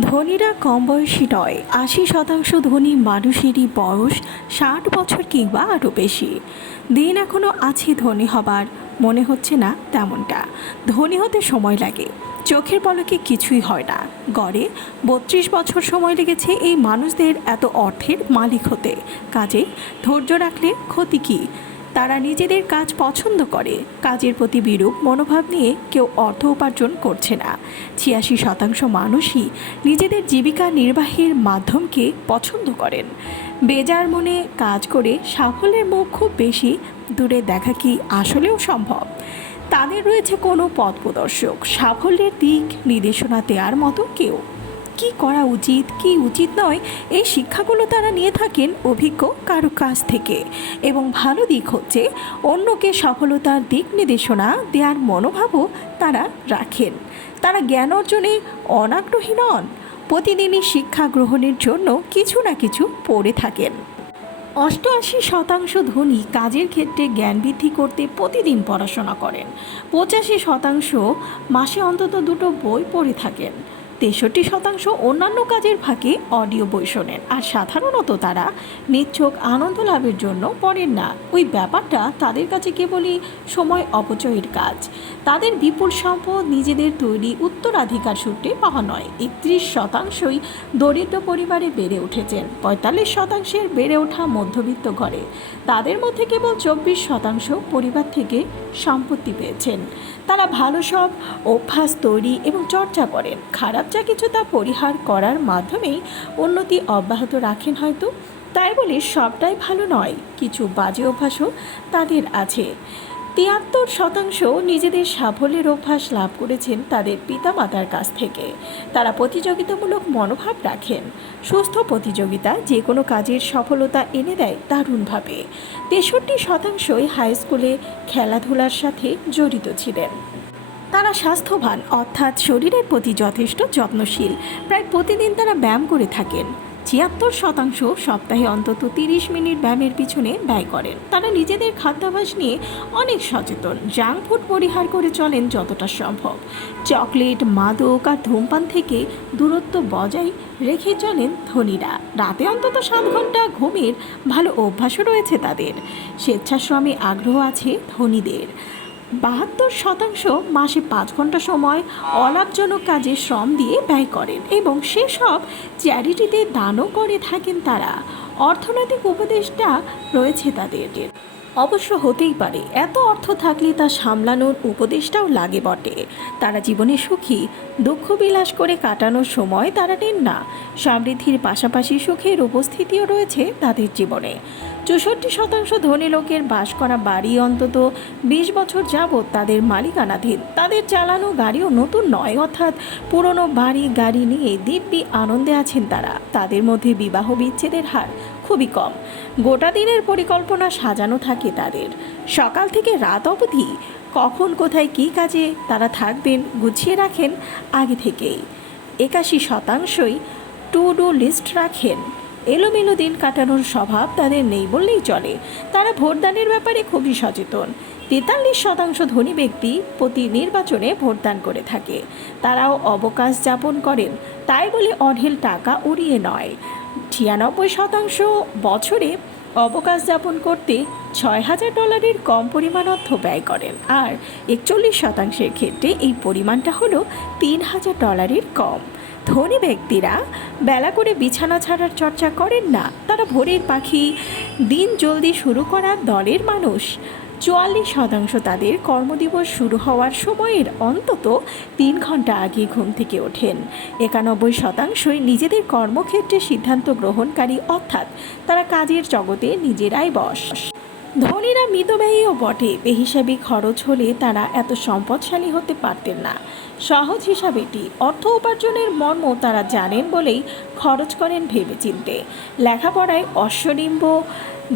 ধনীরা কম বয়সী নয়, ৮০% ধনী মানুষেরই বয়স ৬০ বছর কিংবা আরও বেশি। দিন এখনও আছে ধনী হবার, মনে হচ্ছে না তেমনটা। ধনী হতে সময় লাগে, চোখের পলকে কিছুই হয় না। গড়ে ৩২ বছর সময় লেগেছে এই মানুষদের এত অর্থের মালিক হতে। কাজে ধৈর্য রাখলে ক্ষতি কী? তারা নিজেদের কাজ পছন্দ করে, কাজের প্রতি বিরূপ মনোভাব নিয়ে কেউ অর্থ উপার্জন করছে না। ৮৬% মানুষই নিজেদের জীবিকা নির্বাহের মাধ্যমকে পছন্দ করেন। বেজার মনে কাজ করে সাফল্যের মুখ খুব বেশি দূরে দেখা কি আসলেও সম্ভব? তাদের রয়েছে কোনো পথ প্রদর্শক, সাফল্যের দিক নির্দেশনা দেওয়ার মতো কেউ? কি করা উচিত, কি উচিত নয়, এই শিক্ষাগুলো তারা নিয়ে থাকেন অভিজ্ঞ কারো কাছ থেকে। এবং ভালো দিক হচ্ছে অন্যকে সফলতার দিক নির্দেশনা দেওয়ার মনোভাবও তারা রাখেন। তারা জ্ঞান অর্জনে অনাগ্রহী নন, প্রতিদিনই শিক্ষা গ্রহণের জন্য কিছু না কিছু পড়ে থাকেন। ৮৮% ধনী কাজের ক্ষেত্রে জ্ঞান বৃদ্ধি করতে প্রতিদিন পড়াশোনা করেন। ৮৫% মাসে অন্তত দুটো বই পড়ে থাকেন। ৬৩% অন্যান্য কাজের ফাঁকে অডিও বই শোনেন। আর সাধারণত তারা নিছক আনন্দ লাভের জন্য পড়েন না। ওই ব্যাপারটা তাদের কাছে কেবলই সময় অপচয়ের কাজ। তাদের বিপুল সম্পদ নিজেদের তৈরি উত্তরাধিকার সূত্রে পাওয়া নয়। ৩১%ই দরিদ্র পরিবারে বেড়ে উঠেছেন। ৪৫%-এর বেড়ে ওঠা মধ্যবিত্ত ঘরে। তাদের মধ্যে কেবল ২৪% পরিবার থেকে সম্পত্তি পেয়েছেন। তারা ভালো সব অভ্যাস তৈরি এবং চর্চা করেন। খারাপ যা কিছু তা পরিহার করার মাধ্যমেই উন্নতি অব্যাহত রাখেন হয়তো। তাই বলে সবটাই ভালো নয়, কিছু বাজে অভ্যাসও তাদের আছে। ৭৩% নিজেদের সাফল্যের অভ্যাস লাভ করেছেন তাদের পিতামাতার কাছ থেকে। তারা প্রতিযোগিতামূলক মনোভাব রাখেন। সুস্থ প্রতিযোগিতা যে কোনো কাজের সফলতা এনে দেয় দারুণভাবে। ৬৩%ই হাই স্কুলে খেলাধুলার সাথে জড়িত ছিলেন। তারা স্বাস্থ্যবান, অর্থাৎ শরীরের প্রতি যথেষ্ট যত্নশীল। প্রায় প্রতিদিন তারা ব্যায়াম করে থাকেন। ৭৬% সপ্তাহে অন্তত ৩০ মিনিট ব্যায়ামের পিছনে ব্যয় করেন। তারা নিজেদের খাদ্যাভ্যাস নিয়ে অনেক সচেতন। জাঙ্ক ফুড পরিহার করে চলেন যতটা সম্ভব। চকলেট, মাদক আর ধূমপান থেকে দূরত্ব বজায় রেখে চলেন ধনীরা। রাতে অন্তত ৭ ঘন্টা ঘুমের ভালো অভ্যাসও রয়েছে তাদের। স্বেচ্ছাশ্রমে আগ্রহ আছে ধনীদের। ৭২% মাসে ৫ ঘন্টা সময় অলাভজনক কাজে শ্রম দিয়ে ব্যয় করেন এবং সেসব চ্যারিটিতে দানও করে থাকেন তারা। অর্থনৈতিক উপদেষ্টা রয়েছে তাদের। অবশ্য হতেই পারে, এত অর্থ থাকলে তা সামলানোর উপদেশটাও লাগে বটে। তারা জীবনে সুখী, দুঃখ বিলাস করে কাটানোর সময় তারা নেন না। সমৃদ্ধির পাশাপাশি সুখের উপস্থিতিও রয়েছে তাদের জীবনে। ৬৪% ধনী লোকের বাস করা বাড়ি অন্তত ২০ বছর যাবৎ তাদের মালিকানাধীন। তাদের চালানো গাড়িও নতুন নয়, অর্থাৎ পুরনো বাড়ি গাড়ি নিয়ে দিব্যি আনন্দে আছেন তারা। তাদের মধ্যে বিবাহ বিচ্ছেদের হার খুবই কম। গোটা দিনের পরিকল্পনা সাজানো থাকে তাদের। সকাল থেকে রাত অবধি কখন কোথায় কী কাজে তারা থাকবেন গুছিয়ে রাখেন আগে থেকেই। ৮১%ই টু ডু লিস্ট রাখেন। এলোমেলো দিন কাটানোর স্বভাব তাদের নেই বললেই চলে। তারা ভোটদানের ব্যাপারে খুবই সচেতন। ৪৩% ধনী ব্যক্তি প্রতি নির্বাচনে ভোটদান করে থাকে। তারাও অবকাশ যাপন করেন, তাই বলে অঢেল টাকা উড়িয়ে নয়। ৯৬% বছরে অবকাশ যাপন করতে $৬,০০০ কম পরিমাণ অর্থ ব্যয় করেন। আর ৪১%-এর ক্ষেত্রে এই পরিমাণটা হলো $৩,০০০ কম। ধনী ব্যক্তিরা বেলা করে বিছানা ছাড়ার চর্চা করেন না। তারা ভোরের পাখি, দিন জলদি শুরু করার দলের মানুষ। ৪৪% তাদের কর্মদিবস শুরু হওয়ার সময়ের অন্তত ৩ ঘন্টা আগে ঘুম থেকে ওঠেন। ৯১%ই নিজেদের কর্মক্ষেত্রে সিদ্ধান্ত গ্রহণকারী, অর্থাৎ তারা কাজের জগতে নিজেরাই বস। ধনীরা মিতব্যয়ীও বটে। বেহিসাবি খরচ হলে তারা এত সম্পদশালী হতে পারতেন না। সহজ হিসাবেটি অর্থ উপার্জনের মর্ম তারা জানেন বলেই খরচ করেন ভেবেচিন্তে। লেখাপড়ায় অশ্বডিম্ব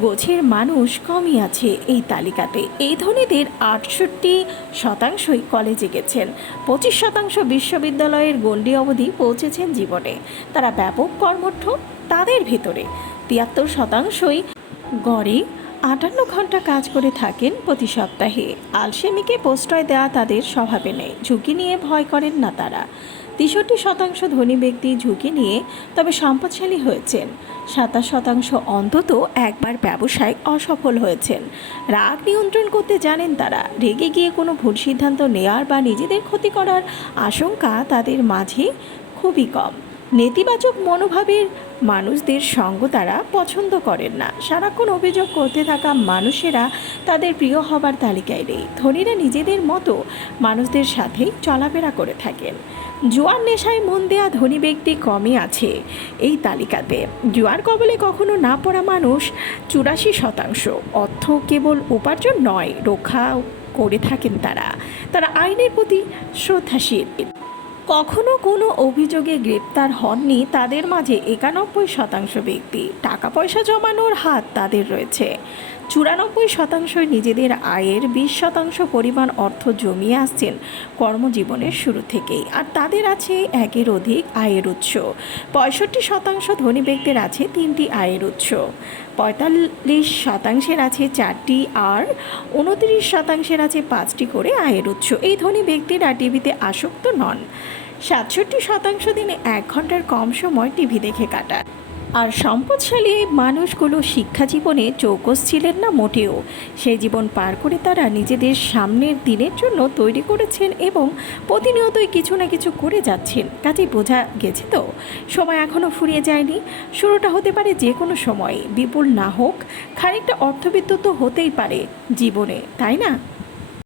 গোছের মানুষ কমই আছে এই তালিকাতে। এই ধনীদের ৬৮%ই কলেজে গেছেন। ২৫% বিশ্ববিদ্যালয়ের গণ্ডি অবধি পৌঁছেছেন জীবনে। তারা ব্যাপক কর্মঠ। তাদের ভেতরে ৭৩%ই গড়ে ৫৮ ঘন্টা কাজ করে থাকেন প্রতি সপ্তাহে। আলসেমিকে প্রশ্রয় দেওয়া তাদের স্বভাবে নেই। ঝুঁকি নিয়ে ভয় করেন না তারা। 63% ধনী ব্যক্তি ঝুঁকি নিয়ে তবে সম্পদশালী হয়েছেন। 27% অন্তত একবার ব্যবসায় অসফল হয়েছেন। রাগ নিয়ন্ত্রণ করতে জানেন তারা। রেগে গিয়ে কোনো ভুল সিদ্ধান্ত নেওয়ার বা নিজেদের ক্ষতি করার আশঙ্কা তাদের মাঝে খুবই কম। নেতিবাচক মনোভাবের মানুষদের সঙ্গ তারা পছন্দ করেন না। সারাক্ষণ অভিযোগ করতে থাকা মানুষেরা তাদের প্রিয় হবার তালিকায় নেই। ধনীরা নিজেদের মতো মানুষদের সাথেই চলাফেরা করে থাকেন। জুয়ার নেশায় মন দেয়া ধনী ব্যক্তি কমই আছে এই তালিকাতে। জুয়ার কবলে কখনো না পড়া মানুষ 84%। অর্থ কেবল উপার্জন নয়, রক্ষা করে থাকেন তারা। তারা আইনের প্রতি শ্রদ্ধাশীল। কখনো কোনো অভিযোগে গ্রেপ্তার হননি তাদের মাঝে 91% ব্যক্তি। টাকা পয়সা জমানোর হাত তাদের রয়েছে। 94% নিজেদের আয়ের 20% পরিমাণ অর্থ জমিয়ে আসছেন কর্মজীবনের শুরু থেকেই। আর তাদের আছে একের অধিক আয়ের উৎস। 65% ধনী ব্যক্তির আছে 3টি আয়ের উৎস। 45% আছে 4টি, আর 29% আছে 5টি করে আয়ের উৎস। এই ধনী ব্যক্তিরা টিভিতে আসক্ত নন। 67% দিনে 1 ঘন্টার কম সময় টিভি দেখে কাটান। আর সম্পদশালী এই মানুষগুলো শিক্ষা জীবনে চৌকস ছিলেন না মোটেও। সেই জীবন পার করে তারা নিজেদের সামনের দিনের জন্য তৈরি করেছেন এবং প্রতিনিয়তই কিছু না কিছু করে যাচ্ছেন। কাজেই বোঝা গেছে তো, সময় এখনও ফুরিয়ে যায়নি। শুরুটা হতে পারে যে কোনো সময়। বিপুল না হোক, খানিকটা অর্থবিত্ত তো হতেই পারে জীবনে, তাই না?